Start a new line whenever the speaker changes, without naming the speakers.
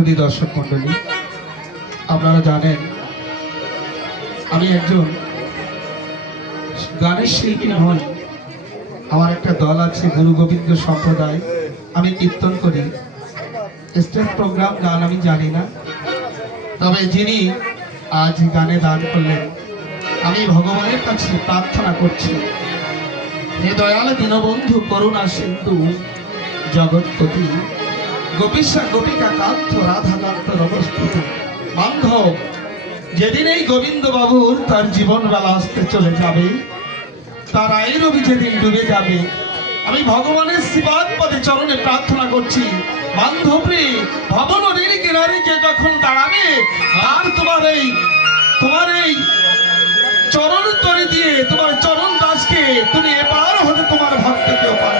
সুদী দর্শক মণ্ডলী, আপনারা জানেন, আমি একজন গানের শিল্পী নই। আমার একটা দল আছে, গুরু গোবিন্দ সম্প্রদায়। আমি কীর্তন করি। স্টেজ প্রোগ্রাম, গান আমি জানি না। তবে যিনি আজ গানে দান করলেন, আমি ভগবানের কাছে প্রার্থনা করছি, হে দয়াল দীনবন্ধু, করুণা সিন্ধু, জগৎপতি। গোপীশা গোপিকা কান্ত রাধা কান্ত অবস্থিত বান্ধব, যেদিন এই গোবিন্দ বাবুর তার জীবন বেলা আসতে চলে যাবে, তার আয়ের রবি যেদিন ডুবে যাবে। আমি ভগবানের শিবাদ পদে চরণে প্রার্থনা করছি বান্ধবরে ভবন ঋণ কিনারে যে যখন দাঁড়াবে আর তোমার এই তোমার এই চরণ তরি দিয়ে, তোমার চরণ দাসকে তুমি এবার হতে তোমার ভক্তকে পার